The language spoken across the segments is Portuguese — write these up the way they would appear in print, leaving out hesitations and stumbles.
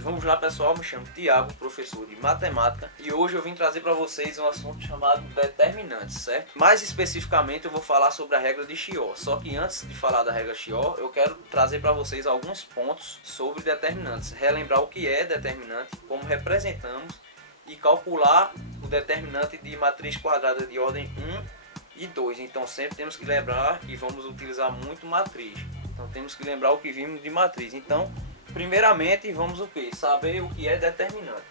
Vamos lá, pessoal, me chamo Tiago, professor de matemática, e hoje eu vim trazer para vocês um assunto chamado determinantes, certo? Mais especificamente eu vou falar sobre a regra de Chió, só que antes de falar da regra Chió, eu quero trazer para vocês alguns pontos sobre determinantes, relembrar o que é determinante, como representamos e calcular o determinante de matriz quadrada de ordem 1 e 2. Então sempre temos que lembrar que vamos utilizar muito matriz, então temos que lembrar o que vimos de matriz. Então primeiramente vamos o que? Saber o que é determinante.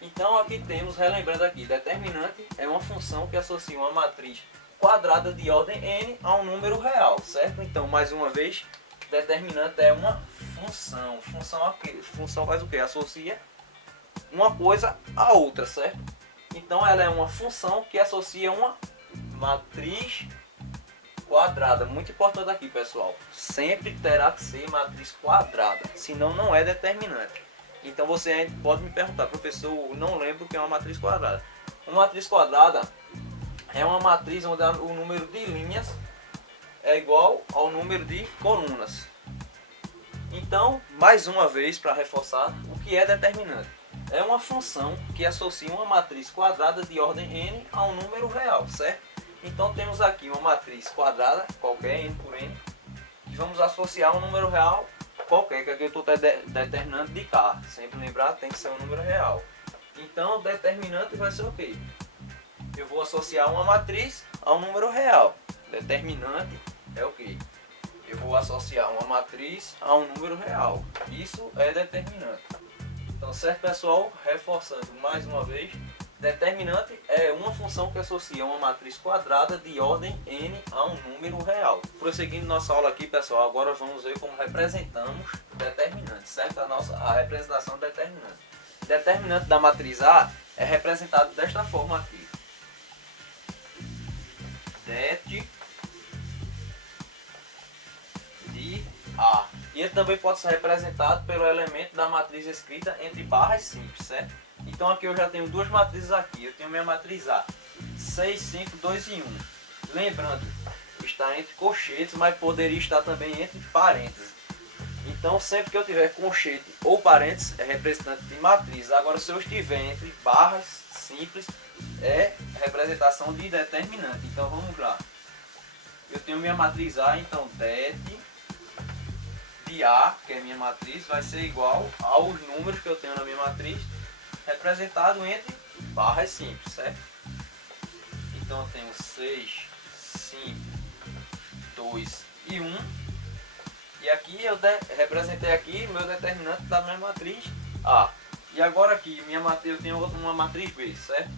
Então aqui temos, relembrando aqui, determinante é uma função que associa uma matriz quadrada de ordem n a um número real, certo? Então mais uma vez, determinante é uma função. Função faz o que? Associa uma coisa a outra, certo? Então ela é uma função que associa uma matriz quadrada. Muito importante aqui, pessoal, sempre terá que ser matriz quadrada, senão não é determinante. Então você pode me perguntar: professor, não lembro o que é uma matriz quadrada. Uma matriz quadrada é uma matriz onde o número de linhas é igual ao número de colunas. Então, mais uma vez, para reforçar, o que é determinante? É uma função que associa uma matriz quadrada de ordem n a um número real, certo? Então temos aqui uma matriz quadrada, qualquer, n por n, e vamos associar um número real qualquer, que aqui eu estou determinando de k. Sempre lembrar, tem que ser um número real. Então o determinante vai ser o quê? Eu vou associar uma matriz a um número real. Determinante é o quê? Eu vou associar uma matriz a um número real. Isso é determinante. Então, certo, pessoal? Reforçando mais uma vez, determinante é uma função que associa uma matriz quadrada de ordem n a um número real. Prosseguindo nossa aula aqui, pessoal, agora vamos ver como representamos determinante, certo? A representação do determinante. Determinante da matriz A é representado desta forma aqui. Det de A. E ele também pode ser representado pelo elemento da matriz escrita entre barras simples, certo? Então aqui eu já tenho duas matrizes aqui. Eu tenho minha matriz A, 6, 5, 2 e 1. Lembrando, está entre colchetes, mas poderia estar também entre parênteses. Então sempre que eu tiver colchete ou parênteses, é representante de matriz. Agora se eu estiver entre barras simples, é representação de determinante. Então vamos lá. Eu tenho minha matriz A, então det de A, que é minha matriz, vai ser igual aos números que eu tenho na minha matriz, representado entre barras simples, certo? Então eu tenho 6, 5, 2 e 1. E aqui eu representei aqui meu determinante da minha matriz A. E agora aqui eu tenho uma matriz B, certo?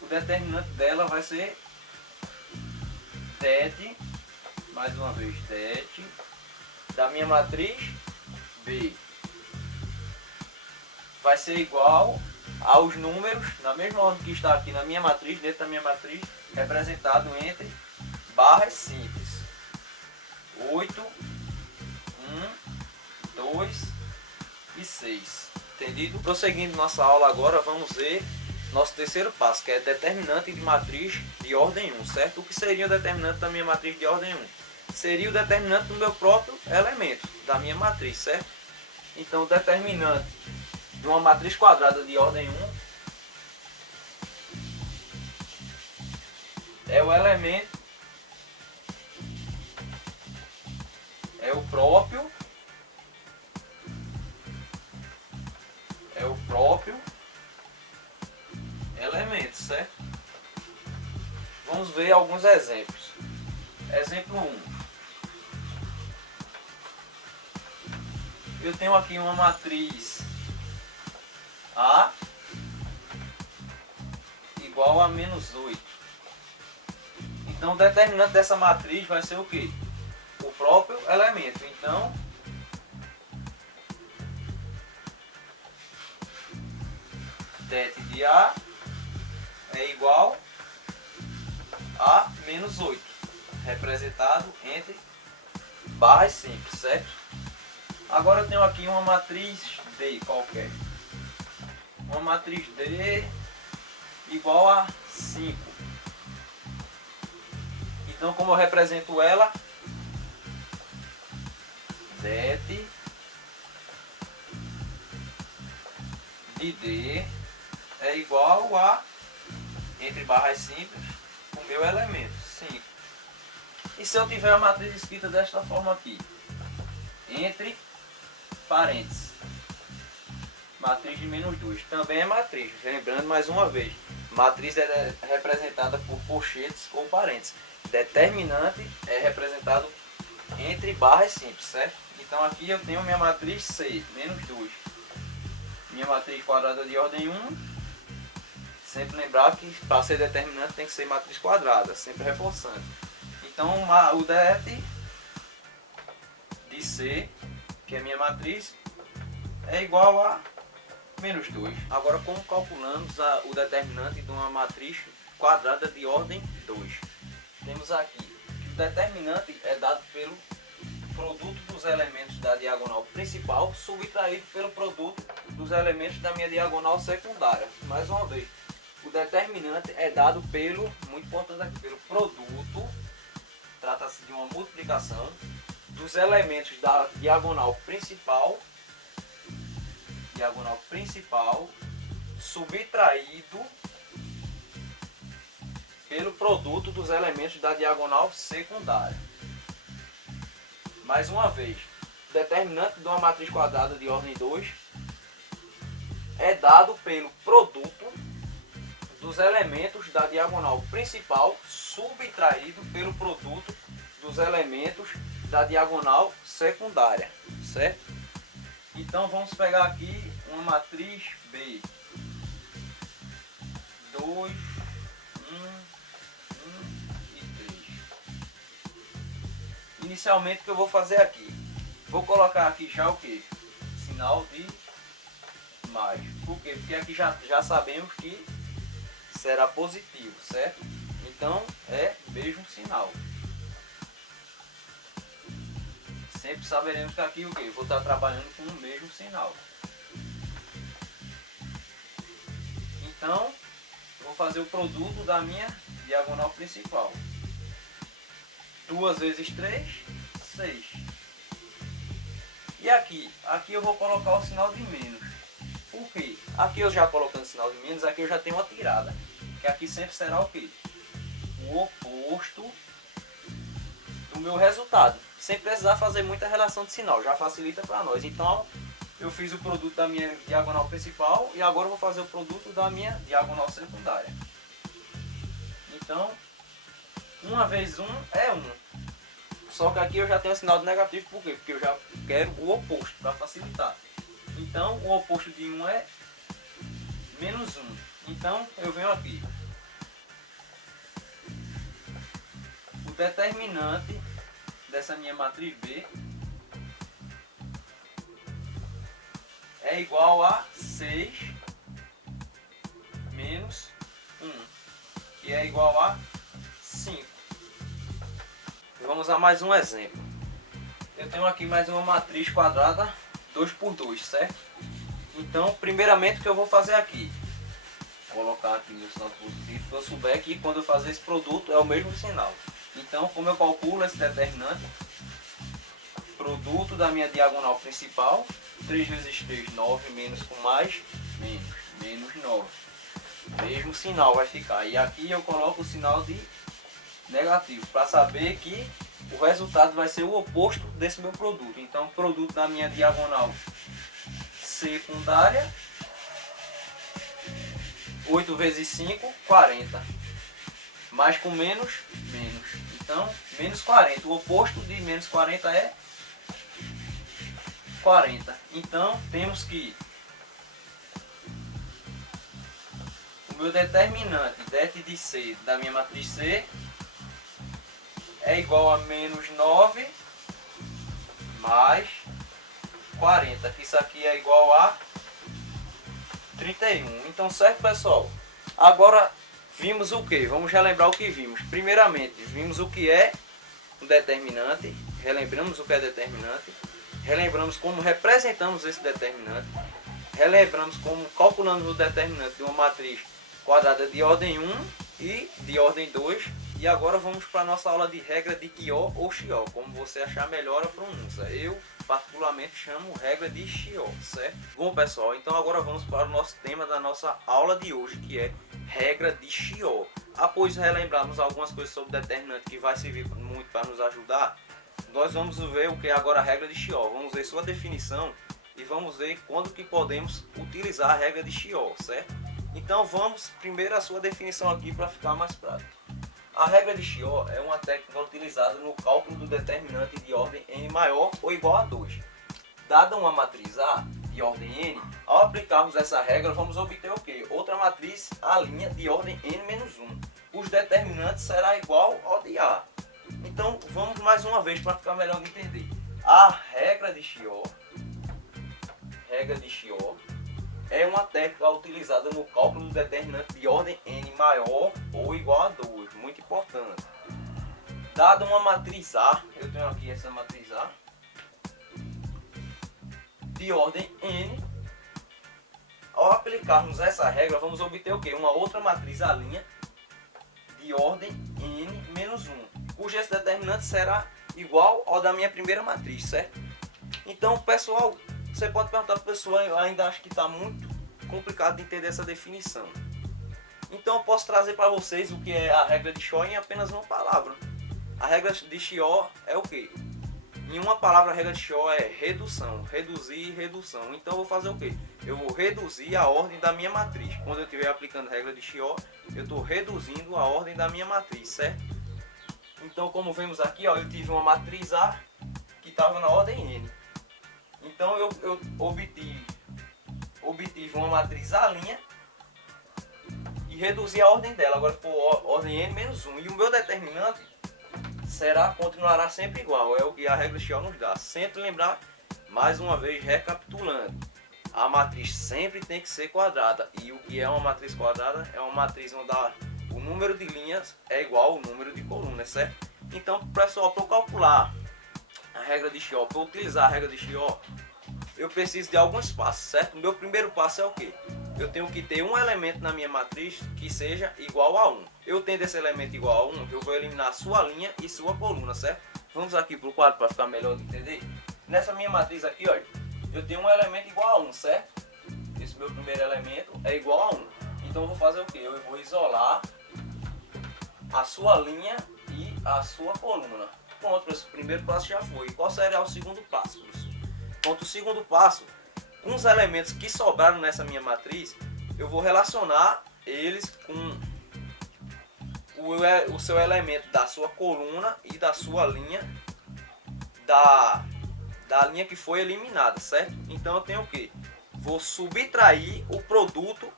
O determinante dela vai ser det, mais uma vez det, da minha matriz B. Vai ser igual aos números, na mesma ordem que está aqui na minha matriz, dentro da minha matriz, representado entre barras simples. 8, 1, 2 e 6. Entendido? Prosseguindo nossa aula agora, vamos ver nosso terceiro passo, que é determinante de matriz de ordem 1, certo? O que seria o determinante da minha matriz de ordem 1? Seria o determinante do meu próprio elemento, da minha matriz, certo? Então o determinante de uma matriz quadrada de ordem 1 é o elemento, é o próprio elemento, certo? Vamos ver alguns exemplos. Exemplo 1. Eu tenho aqui uma matriz A igual a menos 8. Então o determinante dessa matriz vai ser o quê? O próprio elemento. Então det de A é igual a menos 8, representado entre barras simples, certo? Agora eu tenho aqui uma matriz D qualquer. Uma matriz D igual a 5. Então como eu represento ela? det de D é igual a, entre barras simples, o meu elemento, 5. E se eu tiver a matriz escrita desta forma aqui, entre parênteses, matriz de menos 2, também é matriz, lembrando mais uma vez, matriz é representada por colchetes ou parênteses, determinante é representado entre barras simples, certo? Então aqui eu tenho minha matriz C, menos 2, minha matriz quadrada de ordem 1, sempre lembrar que para ser determinante tem que ser matriz quadrada, sempre reforçando. Então o det de C, que é minha matriz, é igual a menos 2. Agora, como calculamos o determinante de uma matriz quadrada de ordem 2? Temos aqui que o determinante é dado pelo produto dos elementos da diagonal principal subtraído pelo produto dos elementos da minha diagonal secundária. Mais uma vez, o determinante é dado pelo, muito importante aqui, pelo produto, trata-se de uma multiplicação dos elementos da diagonal principal subtraído pelo produto dos elementos da diagonal secundária. Mais uma vez, o determinante de uma matriz quadrada de ordem 2 é dado pelo produto dos elementos da diagonal principal subtraído pelo produto dos elementos da diagonal secundária, certo? Então vamos pegar aqui uma matriz B, 2, 1, 1 e 3. Inicialmente o que eu vou fazer aqui? Vou colocar aqui já o que? Sinal de mais. Por quê? Porque aqui já sabemos que será positivo, certo? Então é mesmo sinal. Sempre saberemos que aqui o que? Vou estar trabalhando com o mesmo sinal. Então, vou fazer o produto da minha diagonal principal. 2 vezes 3, 6. E aqui? Aqui eu vou colocar o sinal de menos. Por quê? Aqui eu já colocando o sinal de menos, aqui eu já tenho uma tirada. Que aqui sempre será o quê? O oposto do meu resultado. Sem precisar fazer muita relação de sinal, já facilita para nós. Então, eu fiz o produto da minha diagonal principal e agora eu vou fazer o produto da minha diagonal secundária. Então, 1 vezes 1 é 1. Só que aqui eu já tenho o sinal de negativo, por quê? Porque eu já quero o oposto, para facilitar. Então, o oposto de 1 é menos 1. Então, eu venho aqui. O determinante dessa minha matriz B é igual a 6 menos 1, que é igual a 5. Vamos a mais um exemplo. Eu tenho aqui mais uma matriz quadrada 2 por 2, certo? Então, primeiramente o que eu vou fazer aqui? Colocar aqui meu sinal positivo, para eu souber que quando eu fazer esse produto é o mesmo sinal. Então, como eu calculo esse determinante? Produto da minha diagonal principal, 3 vezes 3, 9, menos com mais, menos 9. Mesmo sinal vai ficar. E aqui eu coloco o sinal de negativo, para saber que o resultado vai ser o oposto desse meu produto. Então, produto da minha diagonal secundária, 8 vezes 5, 40. Mais com menos, menos. Então, menos 40. O oposto de menos 40 é 40. Então, temos que o meu determinante, det de C, da minha matriz C, é igual a menos 9 mais 40. Que isso aqui é igual a 31. Então, certo, pessoal? Agora, vimos o que? Vamos relembrar o que vimos. Primeiramente, vimos o que é um determinante. Relembramos o que é determinante. Relembramos como representamos esse determinante. Relembramos como calculamos o determinante de uma matriz quadrada de ordem 1 e de ordem 2. E agora vamos para a nossa aula de regra de Chió ou Chió, como você achar melhor a pronúncia. Eu particularmente chamo regra de Chió, certo? Bom pessoal, então agora vamos para o nosso tema da nossa aula de hoje, que é regra de Chió. Após relembrarmos algumas coisas sobre determinante que vai servir muito para nos ajudar, nós vamos ver o que é agora a regra de Chió. Vamos ver sua definição e vamos ver quando que podemos utilizar a regra de Chió, certo? Então vamos primeiro a sua definição aqui para ficar mais prático. A regra de Chió é uma técnica utilizada no cálculo do determinante de ordem n maior ou igual a 2. Dada uma matriz A de ordem n, ao aplicarmos essa regra vamos obter o quê? Outra matriz A' de ordem n-1, cujo determinante será igual ao de A. Então vamos mais uma vez para ficar melhor de entender. A regra de Chió é uma técnica utilizada no cálculo do determinante de ordem n maior ou igual a 2, muito importante. Dada uma matriz A, eu tenho aqui essa matriz A, de ordem n, ao aplicarmos essa regra, vamos obter o quê? Uma outra matriz A' de ordem n-1, cujo esse determinante será igual ao da minha primeira matriz, certo? Então, pessoal, você pode perguntar para a pessoa, eu ainda acho que está muito complicado de entender essa definição. Então eu posso trazer para vocês o que é a regra de Chió em apenas uma palavra. A regra de Chió é o quê? Em uma palavra, a regra de Chió é redução, reduzir e redução. Então eu vou fazer o quê? Eu vou reduzir a ordem da minha matriz. Quando eu estiver aplicando a regra de Chió, eu estou reduzindo a ordem da minha matriz, certo? Então, como vemos aqui, ó, eu tive uma matriz A que estava na ordem n. Então eu obtive uma matriz A' e reduzi a ordem dela. Agora ficou ordem n-1. E o meu determinante continuará sempre igual. É o que a regra de Chió nos dá. Sempre lembrar, mais uma vez, recapitulando. A matriz sempre tem que ser quadrada. E o que é uma matriz quadrada? É uma matriz onde o número de linhas é igual ao número de colunas, certo? Então, pessoal, para eu calcular a regra de Chió, para utilizar a regra de Chió, eu preciso de alguns passos, certo? O meu primeiro passo é o quê? Eu tenho que ter um elemento na minha matriz que seja igual a 1. Eu tendo esse elemento igual a 1, eu vou eliminar sua linha e sua coluna, certo? Vamos aqui para o quadro para ficar melhor de entender. Nessa minha matriz aqui, olha, eu tenho um elemento igual a 1, certo? Esse meu primeiro elemento é igual a 1. Então eu vou fazer o quê? Eu vou isolar a sua linha e a sua coluna. Pronto, esse primeiro passo já foi. Qual será o segundo passo, professor? Pronto, o segundo passo, com os elementos que sobraram nessa minha matriz, eu vou relacionar eles com o seu elemento da sua coluna e da sua linha, da linha que foi eliminada, certo? Então eu tenho o quê? Vou subtrair o produto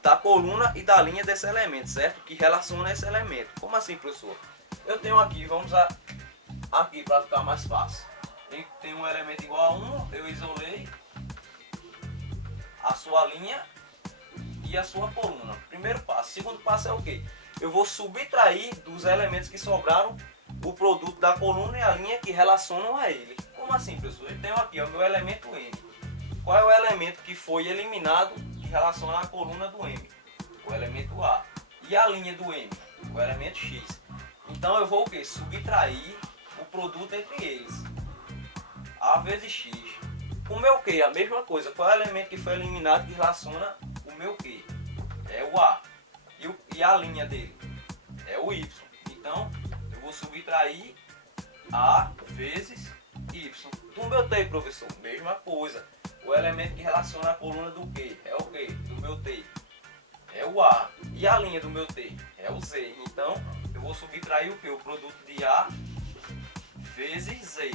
da coluna e da linha desse elemento, certo? Que relaciona esse elemento. Como assim, professor? Eu tenho aqui, aqui para ficar mais fácil. Tem um elemento igual a 1, eu isolei a sua linha e a sua coluna. Primeiro passo. Segundo passo é o quê? Eu vou subtrair dos elementos que sobraram o produto da coluna e a linha que relacionam a ele. Como assim, professor? Eu tenho aqui o meu elemento M. Qual é o elemento que foi eliminado que relaciona a coluna do M? O elemento A. E a linha do M? O elemento X. Então eu vou o quê? Subtrair o produto entre eles. A vezes X. O meu Q, a mesma coisa. Qual é o elemento que foi eliminado que relaciona o meu Q? É o A. E a linha dele? É o Y. Então, eu vou subtrair A vezes Y. Do meu T, professor? Mesma coisa. O elemento que relaciona a coluna do Q é o Q? Do meu T? É o A. E a linha do meu T? É o Z. Então, eu vou subtrair o Q? O produto de A vezes Z.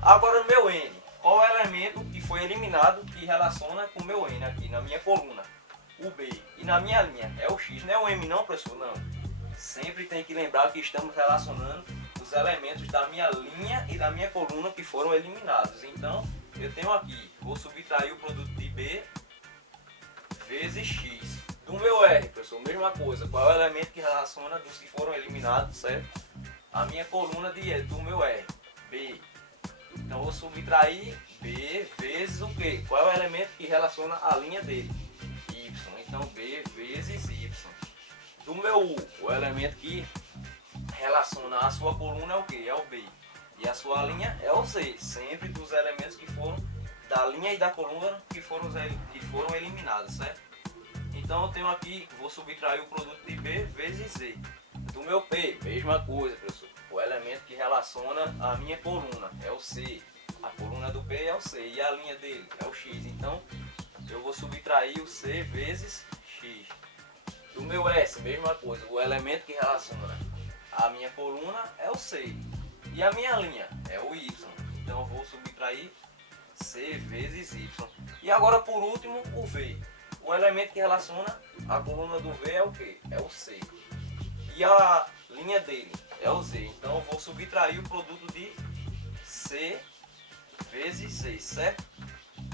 Agora o meu N, qual é o elemento que foi eliminado que relaciona com o meu N aqui na minha coluna? O B. E na minha linha é o X, não é o M não, professor? Não. Sempre tem que lembrar que estamos relacionando os elementos da minha linha e da minha coluna que foram eliminados. Então, eu tenho aqui, vou subtrair o produto de B vezes X. Do meu R, professor, mesma coisa. Qual é o elemento que relaciona dos que foram eliminados, certo? A minha coluna do meu R, B. Então, eu vou subtrair B vezes o quê? Qual é o elemento que relaciona a linha dele? Y. Então, B vezes Y. Do meu U, o elemento que relaciona a sua coluna é o quê? É o B. E a sua linha é o Z, sempre dos elementos que foram da linha e da coluna que foram eliminados, certo? Então eu tenho aqui, vou subtrair o produto de B vezes Z. Do meu P, mesma coisa, professor. O elemento que relaciona a minha coluna é o C. A coluna do P é o C e a linha dele é o X. Então eu vou subtrair o C vezes X. Do meu S, mesma coisa. O elemento que relaciona a minha coluna é o C. E a minha linha é o Y. Então eu vou subtrair C vezes Y. E agora por último o V. O elemento que relaciona a coluna do V é o que? É o C. E a linha dele é o Z. Então eu vou subtrair o produto de C vezes Z, certo?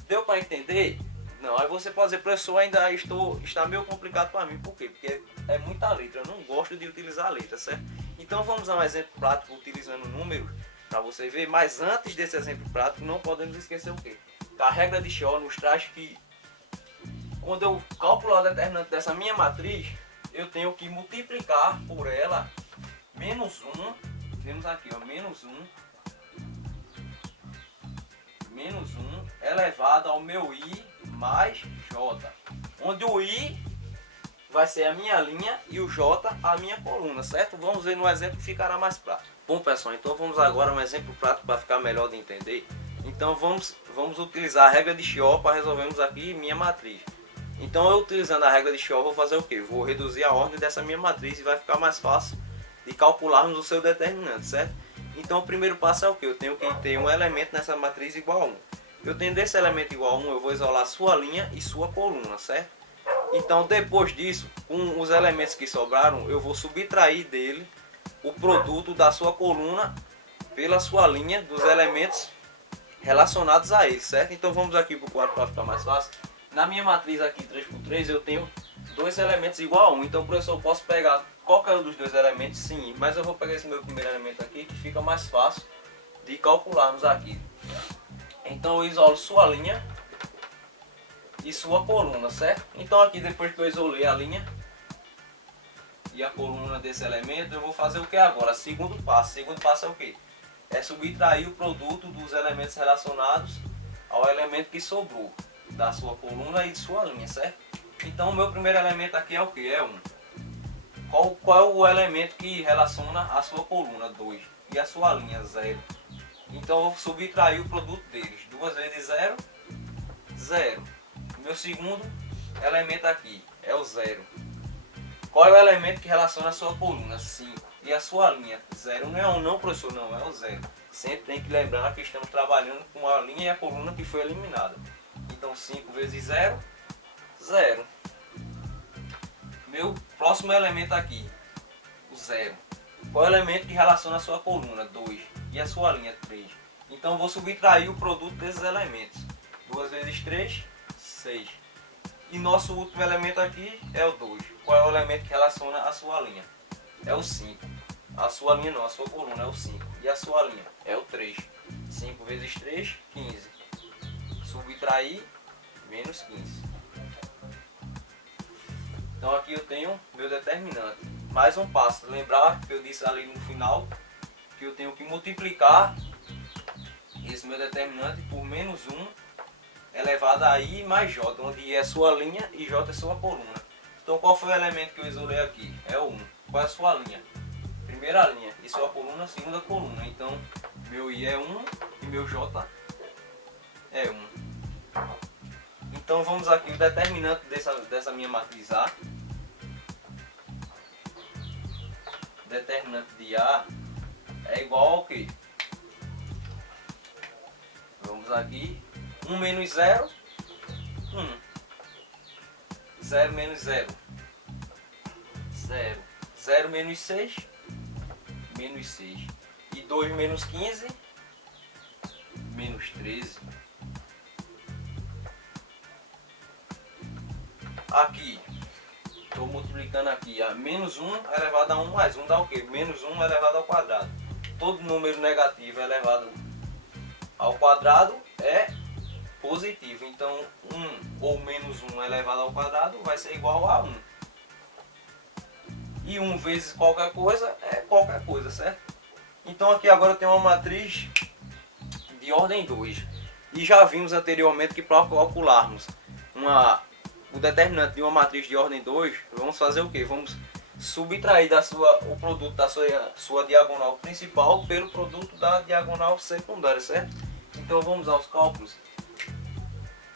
Deu para entender? Não, aí você pode dizer, professor, ainda está meio complicado para mim. Por quê? Porque é muita letra, eu não gosto de utilizar a letra, certo? Então vamos a um exemplo prático utilizando números para você ver. Mas antes desse exemplo prático, não podemos esquecer o quê? A regra de Shaw nos traz que quando eu calculo a determinante dessa minha matriz, eu tenho que multiplicar por ela menos 1. Temos aqui, ó, menos 1 elevado ao meu I mais J, onde o I vai ser a minha linha e o J a minha coluna, certo? Vamos ver no exemplo que ficará mais prático. Bom, pessoal, então vamos agora a um exemplo prático para ficar melhor de entender. Então vamos utilizar a regra de Shaw para resolvermos aqui minha matriz. Então eu utilizando a regra de Shaw vou fazer o que? Vou reduzir a ordem dessa minha matriz e vai ficar mais fácil de calcularmos o seu determinante, certo? Então o primeiro passo é o que? Eu tenho que ter um elemento nessa matriz igual a 1. Eu tendo esse elemento igual a 1, eu vou isolar sua linha e sua coluna, certo? Então depois disso, com os elementos que sobraram, eu vou subtrair dele o produto da sua coluna pela sua linha dos elementos relacionados a ele, certo? Então vamos aqui para o quadro para ficar mais fácil. Na minha matriz aqui 3×3 eu tenho dois elementos igual a 1. Então professor, eu posso pegar qualquer um dos dois elementos? Sim, mas eu vou pegar esse meu primeiro elemento aqui que fica mais fácil de calcularmos aqui. Então eu isolo sua linha e sua coluna, certo? Então aqui depois que eu isolei a linha e a coluna desse elemento, eu vou fazer o que agora? Segundo passo. Segundo passo é o que? É subtrair o produto dos elementos relacionados ao elemento que sobrou da sua coluna e de sua linha, certo? Então o meu primeiro elemento aqui é o que? É 1. Qual é o elemento que relaciona a sua coluna? 2. E a sua linha? 0. Então eu vou subtrair o produto deles. 2 vezes 0, 0. Meu segundo elemento aqui é o 0. Qual é o elemento que relaciona a sua coluna? 5. E a sua linha? 0. Não é 1 não, professor, não, é o 0. Sempre tem que lembrar que estamos trabalhando com a linha e a coluna que foi eliminada. Então 5 vezes 0, 0. Meu próximo elemento aqui, o 0. Qual é o elemento que relaciona a sua coluna? 2. E a sua linha? 3. Então eu vou subtrair o produto desses elementos. 2 vezes 3, 6. E nosso último elemento aqui é o 2. Qual é o elemento que relaciona a sua linha? É o 5. A sua linha não, a sua coluna é o 5. E a sua linha? É o 3. 5 vezes 3, 15. Subtrair, menos 15. Então aqui eu tenho meu determinante. Mais um passo. Lembrar que eu disse ali no final que eu tenho que multiplicar esse meu determinante por menos 1 elevado a I mais J, onde I é sua linha e J é sua coluna. Então qual foi o elemento que eu isolei aqui? É o 1. Qual é a sua linha? Primeira linha. E sua coluna, segunda coluna. Então meu I é 1 e meu J é 1. Então vamos aqui, o determinante dessa minha matriz A. O determinante de A é igual ao que? Vamos aqui. 1 menos 0, 1. 0 menos 0, 0. 0 menos 6, menos 6. E 2 menos 15, menos 13. Aqui, estou multiplicando aqui. A menos 1 elevado a 1 mais 1 dá o quê? Menos 1 elevado ao quadrado. Todo número negativo elevado ao quadrado é positivo. Então 1 ou menos 1 elevado ao quadrado vai ser igual a 1. E 1 vezes qualquer coisa é qualquer coisa, certo? Então aqui agora eu tenho uma matriz de ordem 2. E já vimos anteriormente que para calcularmos o determinante de uma matriz de ordem 2, vamos fazer o que? Vamos subtrair o produto da sua diagonal principal pelo produto da diagonal secundária, certo? Então vamos aos cálculos.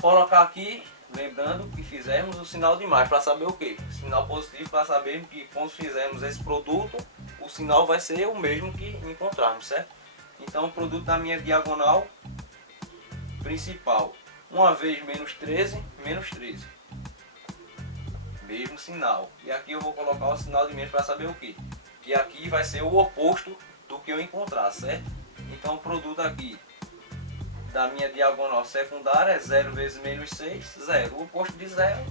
Colocar aqui, lembrando que fizemos o sinal de mais para saber o que? Sinal positivo para saber que quando fizermos esse produto, o sinal vai ser o mesmo que encontrarmos, certo? Então o produto da minha diagonal principal, uma vez menos 13, menos 13. Mesmo sinal. E aqui eu vou colocar o sinal de menos para saber o que? Que aqui vai ser o oposto do que eu encontrar, certo? Então o produto aqui da minha diagonal secundária é 0 vezes menos 6, 0. O oposto de 0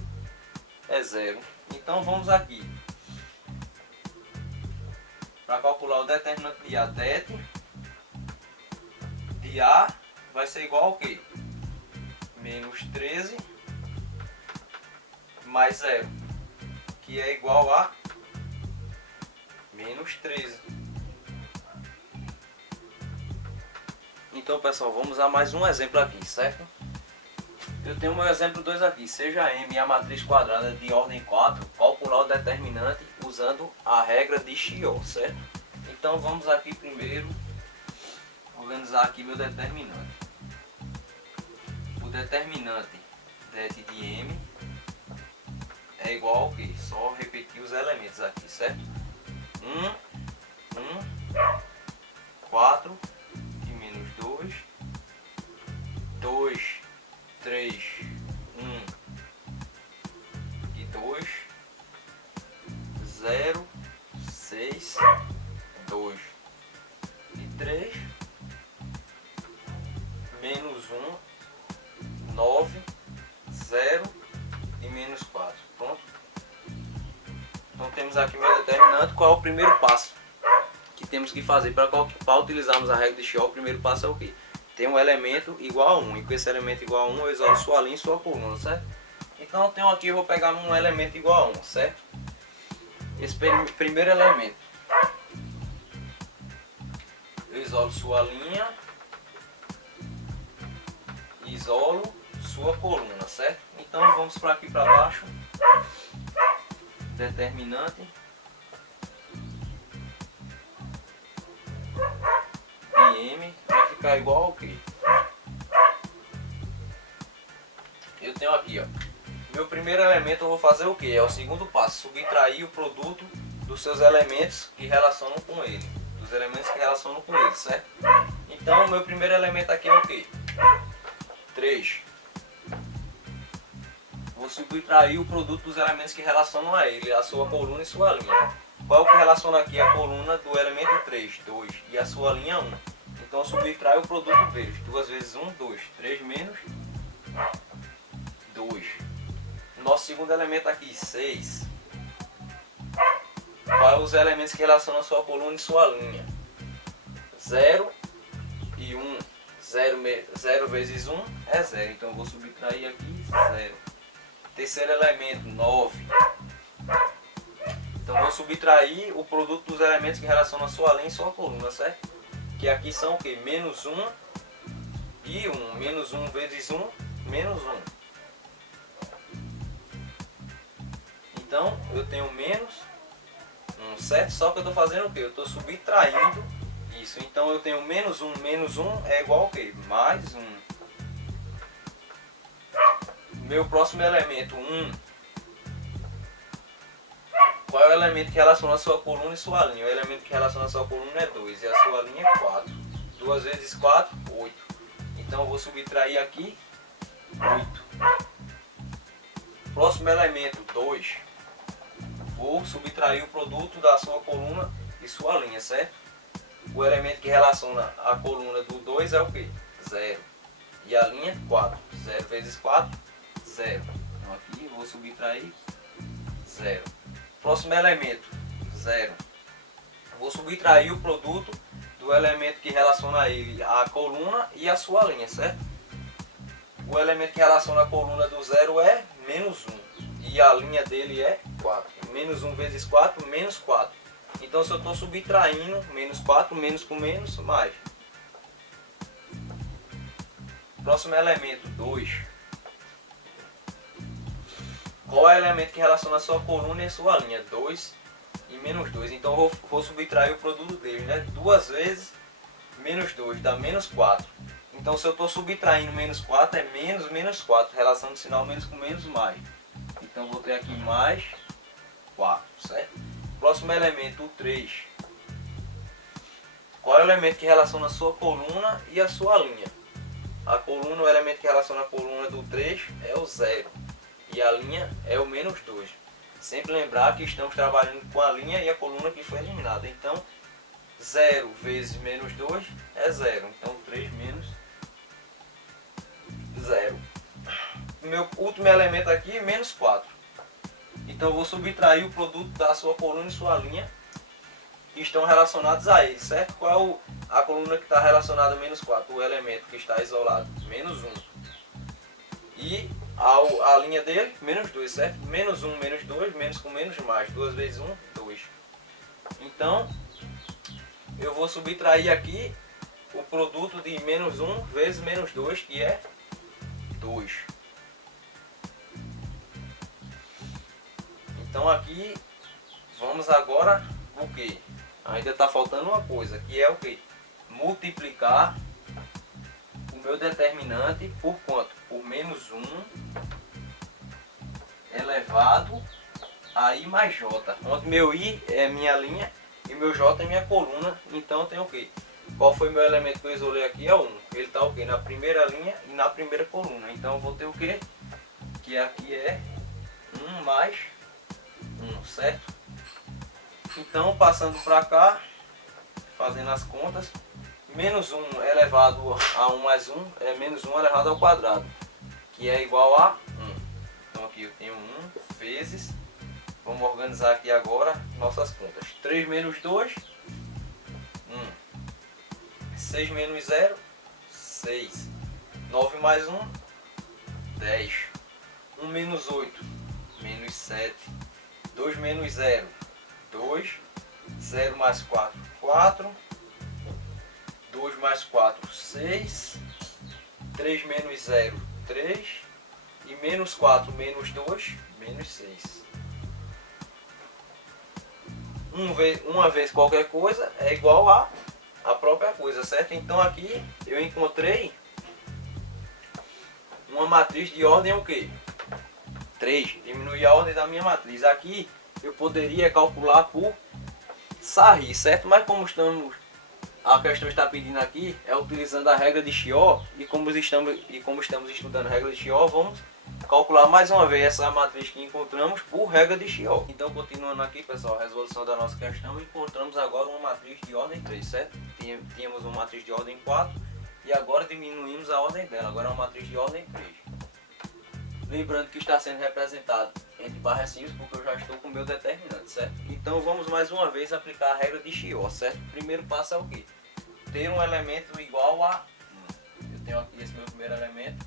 é 0. Então vamos aqui. Para calcular o determinante de A det, de A vai ser igual ao que? Menos 13 mais 0, que é igual a menos 13. Então pessoal, vamos a mais um exemplo aqui, certo? Eu tenho o meu exemplo 2 aqui. Seja M a matriz quadrada de ordem 4, calcular o determinante usando a regra de Chiot, certo? Então vamos aqui primeiro organizar aqui meu determinante. O determinante det de M é igual ao que? Só repetir os elementos aqui, certo? 4 e menos 2, 2, 3, 1 e 2, 0, 6, 2 e 3, menos 1, 9, 0 e menos 4. Pronto? Então temos aqui meu determinante. Qual é o primeiro passo que temos que fazer para utilizarmos a regra de Chiot? O primeiro passo é o que? Tem um elemento igual a 1, e com esse elemento igual a 1 eu isolo sua linha e sua coluna, certo? Então eu tenho aqui, eu vou pegar um elemento igual a 1, certo? Esse primeiro elemento, eu isolo sua linha, isolo sua coluna, certo? Então vamos para aqui para baixo, determinante de M vai ficar igual ao que? Eu tenho aqui, ó, meu primeiro elemento eu vou fazer o que? É o segundo passo, subtrair o produto dos seus elementos que relacionam com ele, dos elementos que relacionam com ele, certo? Então o meu primeiro elemento aqui é o que? 3. Vou subtrair o produto dos elementos que relacionam a ele, a sua coluna e sua linha. Qual é o que relaciona aqui a coluna do elemento 3? 2. E a sua linha 1. Então subtrai o produto deles. 2 vezes 1, 2. 3 menos 2. Nosso segundo elemento aqui, 6. Qual é os elementos que relacionam a sua coluna e sua linha? 0 e 1. 0 vezes 1 é 0. Então eu vou subtrair aqui 0. Terceiro elemento, 9. Então eu vou subtrair o produto dos elementos que relacionam a sua linha e sua coluna, certo? Que aqui são o que? Menos 1 e 1. Menos 1 vezes 1, menos 1. Então eu tenho menos 1, certo? Só que eu estou fazendo o que? Eu estou subtraindo isso. Então eu tenho menos 1 é igual ao que? Mais 1. Meu próximo elemento, 1. Qual é o elemento que relaciona a sua coluna e sua linha? O elemento que relaciona a sua coluna é 2 e a sua linha é 4. 2 vezes 4, 8. Então eu vou subtrair aqui 8. Próximo elemento, 2. Vou subtrair o produto da sua coluna e sua linha, certo? O elemento que relaciona a coluna do 2 é o que? 0. E a linha, 4. 0 vezes 4, 0. Então aqui eu vou subtrair 0. Próximo elemento, 0. Vou subtrair o produto do elemento que relaciona a ele, a coluna e a sua linha, certo? O elemento que relaciona a coluna do 0 é menos 1. E a linha dele é 4. Menos 1 vezes 4, menos 4. Então se eu estou subtraindo menos 4, menos com menos, mais. Próximo elemento, 2. Qual é o elemento que relaciona a sua coluna e a sua linha? 2 e menos 2. Então eu vou subtrair o produto deles, né? 2 vezes menos 2 dá menos 4. Então se eu estou subtraindo menos 4 é menos menos 4. Relação de sinal menos com menos mais. Então vou ter aqui mais 4, certo? Próximo elemento, o 3. Qual é o elemento que relaciona a sua coluna e a sua linha? A coluna, o elemento que relaciona a coluna do 3 é o 0. E a linha é o menos 2. Sempre lembrar que estamos trabalhando com a linha e a coluna que foi eliminada. Então 0 vezes menos 2 é 0. Então 3 menos 0. Meu último elemento aqui, menos 4. Então eu vou subtrair o produto da sua coluna e sua linha que estão relacionados a ele, certo? Qual a coluna que está relacionada a menos 4? O elemento que está isolado, menos 1. E a linha dele, menos 2, certo? Menos 1, menos 2, menos com menos mais. 2 vezes 1, 2. Então, eu vou subtrair aqui o produto de menos 1 vezes menos 2, que é 2. Então aqui, vamos agora o que? Ainda está faltando uma coisa, que é o que? Multiplicar o meu determinante por quanto? Por menos 1 elevado a I mais J. Onde meu I é minha linha e meu J é minha coluna. Então tem o que? Qual foi meu elemento que eu isolei aqui? É o 1. Ele está o que? Na primeira linha e na primeira coluna. Então eu vou ter o que? Que aqui é 1 mais 1, certo? Então passando para cá, fazendo as contas, menos 1 elevado a 1 mais 1 é menos 1 elevado ao quadrado, que é igual a 1. Então aqui eu tenho 1 vezes, vamos organizar aqui agora nossas contas. 3 menos 2, 1. 6 menos 0, 6. 9 mais 1, 10. 1 menos 8, menos 7. 2 menos 0, 2. 0 mais 4, 4. 2 mais 4, 6. 3 menos 0, 3. E menos 4 menos 2, menos 6. Uma vez qualquer coisa é igual a própria coisa, certo? Então aqui eu encontrei uma matriz de ordem o quê? 3. Diminui a ordem da minha matriz. Aqui eu poderia calcular por Sarri, certo? Mas como a questão está pedindo aqui é utilizando a regra de Chió, e como estamos estudando a regra de Chió, vamos calcular mais uma vez essa matriz que encontramos por regra de Chió. Então continuando aqui, pessoal, a resolução da nossa questão, encontramos agora uma matriz de ordem 3, certo? Tínhamos uma matriz de ordem 4 e agora diminuímos a ordem dela, agora é uma matriz de ordem 3. Lembrando que está sendo representado entre barras simples porque eu já estou com o meu determinante, certo? Então vamos mais uma vez aplicar a regra de Chió, certo? O primeiro passo é o quê? Ter um elemento igual a 1. Eu tenho aqui esse meu primeiro elemento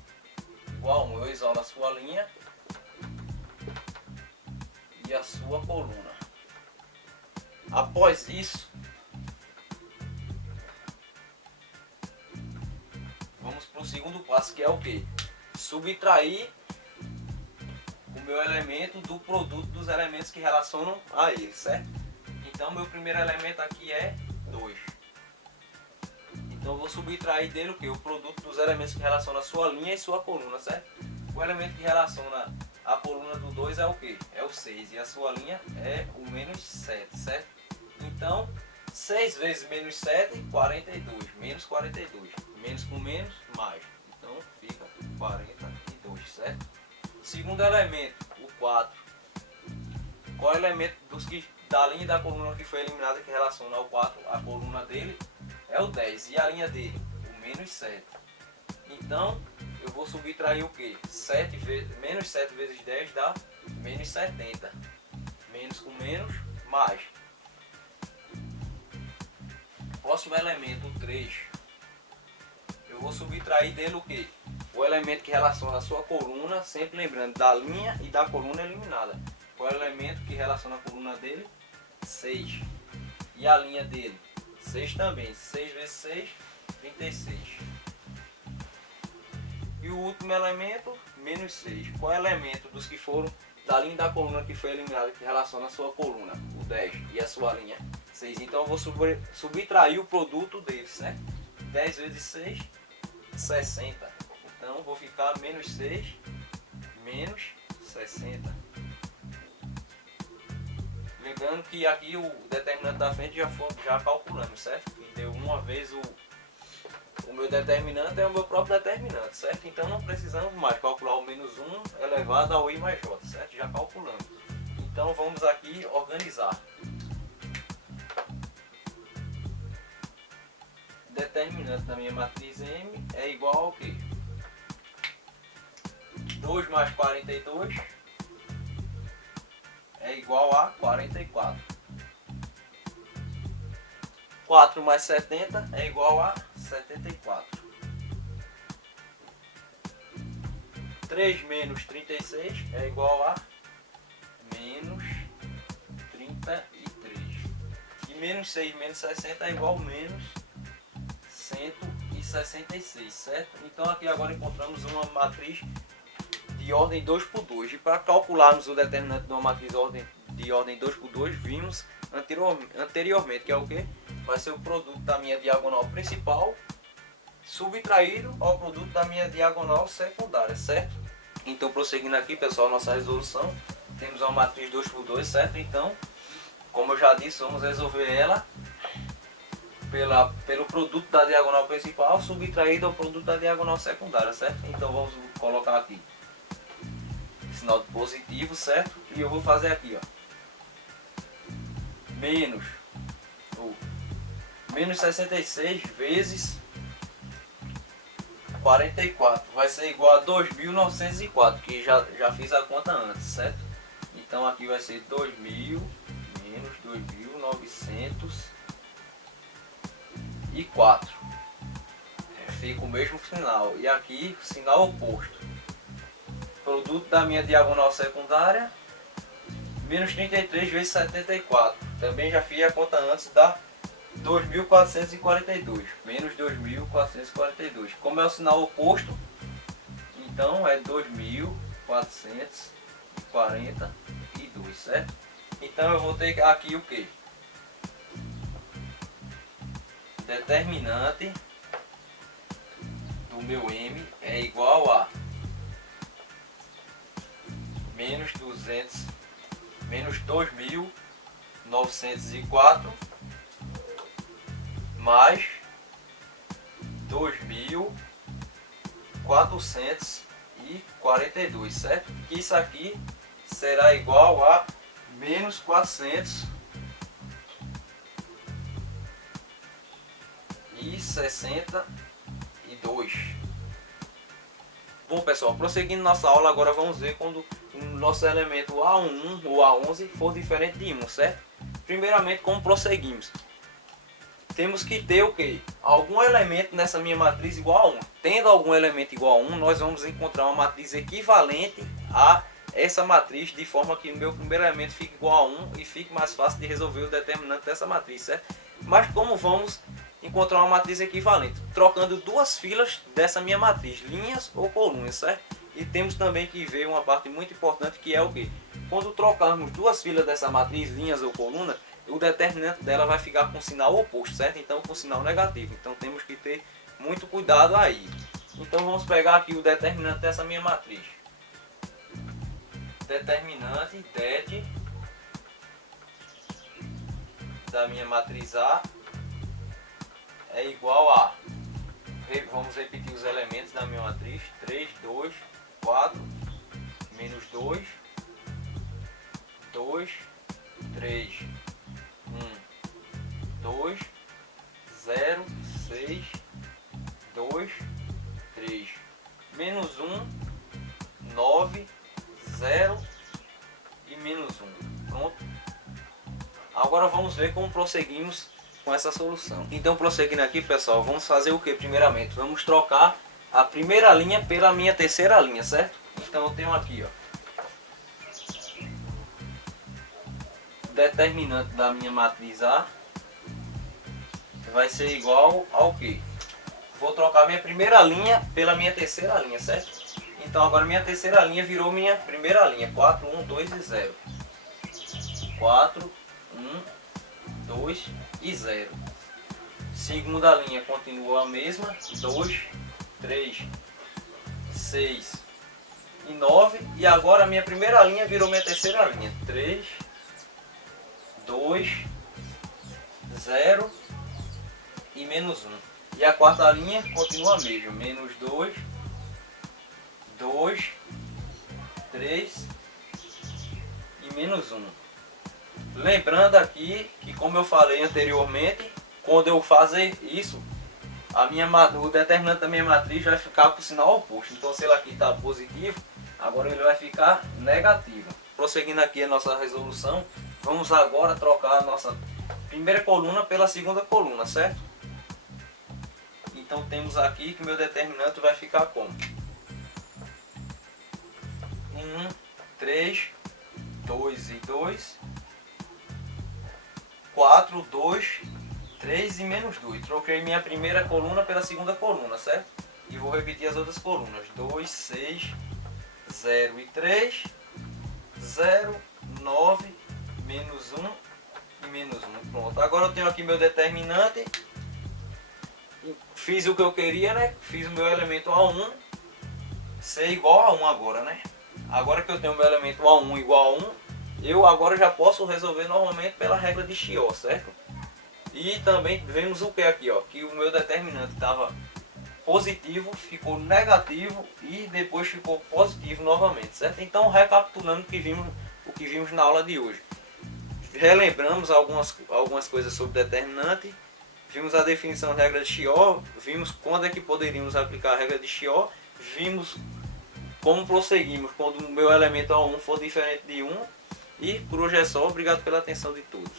igual a 1. Eu isolo a sua linha e a sua coluna. Após isso, vamos para o segundo passo, que é o quê? Subtrair o meu elemento do produto dos elementos que relacionam a ele, certo? Então meu primeiro elemento aqui é 2. Então eu vou subtrair dele o que? O produto dos elementos que relacionam a sua linha e sua coluna, certo? O elemento que relaciona a coluna do 2 é o que? É o 6. E a sua linha é o menos 7, certo? Então 6 vezes menos 7, 42. Menos 42. Menos com menos, mais. Então fica 42, certo? Segundo elemento, o 4. Qual é o elemento da linha e da coluna que foi eliminada que relaciona ao 4? A coluna dele é o 10 e a linha dele, o menos 7. Então, eu vou subtrair o que? Menos 7 vezes 10 dá menos 70. Menos com menos, mais. Próximo elemento, o 3. Eu vou subtrair dele o que? O elemento que relaciona a sua coluna, sempre lembrando da linha e da coluna eliminada. Qual é o elemento que relaciona a coluna dele? 6. E a linha dele, 6 também. 6 vezes 6, 36. E o último elemento, menos 6. Qual é o elemento dos que foram da linha da coluna que foi eliminada, que relaciona a sua coluna, o 10, e a sua linha 6? Então eu vou subtrair o produto deles, certo? 10 vezes 6, 60. Então vou ficar menos 6, menos 60. Lembrando que aqui o determinante da frente já calculamos, certo? Que deu uma vez o meu determinante é o meu próprio determinante, certo? Então não precisamos mais calcular o menos 1 elevado ao I mais J, certo? Já calculamos. Então vamos aqui organizar. Determinante da minha matriz M é igual ao quê? 2 mais 42 é igual a 44. 4 mais 70 é igual a 74. 3 menos 36 é igual a menos 33. E menos 6 menos 60 é igual a menos 166, certo? Então aqui agora encontramos uma matriz de ordem 2 por 2. E para calcularmos o determinante de uma matriz de ordem 2 por 2, vimos anteriormente, que é o que? Vai ser o produto da minha diagonal principal subtraído ao produto da minha diagonal secundária, certo? Então, prosseguindo aqui, pessoal, nossa resolução, temos uma matriz 2 por 2, certo? Então, como eu já disse, vamos resolver ela pelo produto da diagonal principal subtraído ao produto da diagonal secundária, certo? Então, vamos colocar aqui sinal de positivo, certo? E eu vou fazer aqui, ó, menos 66 vezes 44 vai ser igual a 2.904, que já fiz a conta antes, certo? Então aqui vai ser 2.000 menos 2.904. Fica o mesmo sinal. E aqui sinal oposto. Produto da minha diagonal secundária, menos 33 vezes 74. Também já fiz a conta antes, dá 2.442, menos 2.442. Como é o sinal oposto, então é 2.442, certo? Então eu vou ter aqui o que? Determinante do meu M é igual a menos 2.904 mais 2.442, certo? Que isso aqui será igual a menos 462. Bom, pessoal, prosseguindo nossa aula, agora vamos ver quando o nosso elemento A1 ou A11 for diferente de 1, certo? Primeiramente, como prosseguimos? Temos que ter o que? Algum elemento nessa minha matriz igual a 1. Tendo algum elemento igual a 1, nós vamos encontrar uma matriz equivalente a essa matriz, de forma que o meu primeiro elemento fique igual a 1 e fique mais fácil de resolver o determinante dessa matriz, certo? Mas como vamos encontrar uma matriz equivalente? Trocando duas filas dessa minha matriz, linhas ou colunas, certo? E temos também que ver uma parte muito importante, que é o que? Quando trocarmos duas filas dessa matriz, linhas ou coluna, o determinante dela vai ficar com sinal oposto, certo? Então com sinal negativo. Então temos que ter muito cuidado aí. Então vamos pegar aqui o determinante dessa minha matriz. Determinante det da minha matriz A é igual a, vamos repetir os elementos da minha matriz, 3, 2, 4, menos 2, 2, 3, 2, 0, 6, 2, 3, menos 1, 9, 0 e menos 1. Pronto. Agora vamos ver como prosseguimos com essa solução. Então, prosseguindo aqui, pessoal, vamos fazer o que primeiramente? Vamos trocar a primeira linha pela minha terceira linha, certo? Então eu tenho aqui, ó, determinante da minha matriz A vai ser igual ao quê? Vou trocar minha primeira linha pela minha terceira linha, certo? Então agora minha terceira linha virou minha primeira linha. 4, 1, 2 e 0. 4, 1, 2 e 0. Segunda linha continua a mesma. 2, 3, 6 e 9. E agora a minha primeira linha virou minha terceira linha. 3, 2, 0 e menos 1. E a quarta linha continua a mesma. Menos 2, 2, 3 e menos 1. Lembrando aqui que, como eu falei anteriormente, quando eu fazer isso, o determinante da minha matriz vai ficar com o sinal oposto. Então se ele aqui está positivo, agora ele vai ficar negativo. Prosseguindo aqui a nossa resolução, vamos agora trocar a nossa primeira coluna pela segunda coluna, certo? Então temos aqui que meu determinante vai ficar como? 1, 3, 2 e 2, 4, 2, 3 e menos 2. Troquei minha primeira coluna pela segunda coluna, certo? E vou repetir as outras colunas. 2, 6, 0 e 3, 0, 9, menos 1 e menos 1. Pronto. Agora eu tenho aqui meu determinante. Fiz o que eu queria, né? Fiz o meu elemento A1 ser igual a 1 agora, né? Agora que eu tenho o meu elemento A1 igual a 1, eu agora já posso resolver normalmente pela regra de Chió, certo? E também vemos o que aqui, ó, que o meu determinante estava positivo, ficou negativo e depois ficou positivo novamente, certo? Então, recapitulando o que vimos na aula de hoje. Relembramos algumas coisas sobre determinante, vimos a definição da regra de Chió, vimos quando é que poderíamos aplicar a regra de Chió, vimos como prosseguimos quando o meu elemento A1 for diferente de 1. E por hoje é só. Obrigado pela atenção de todos.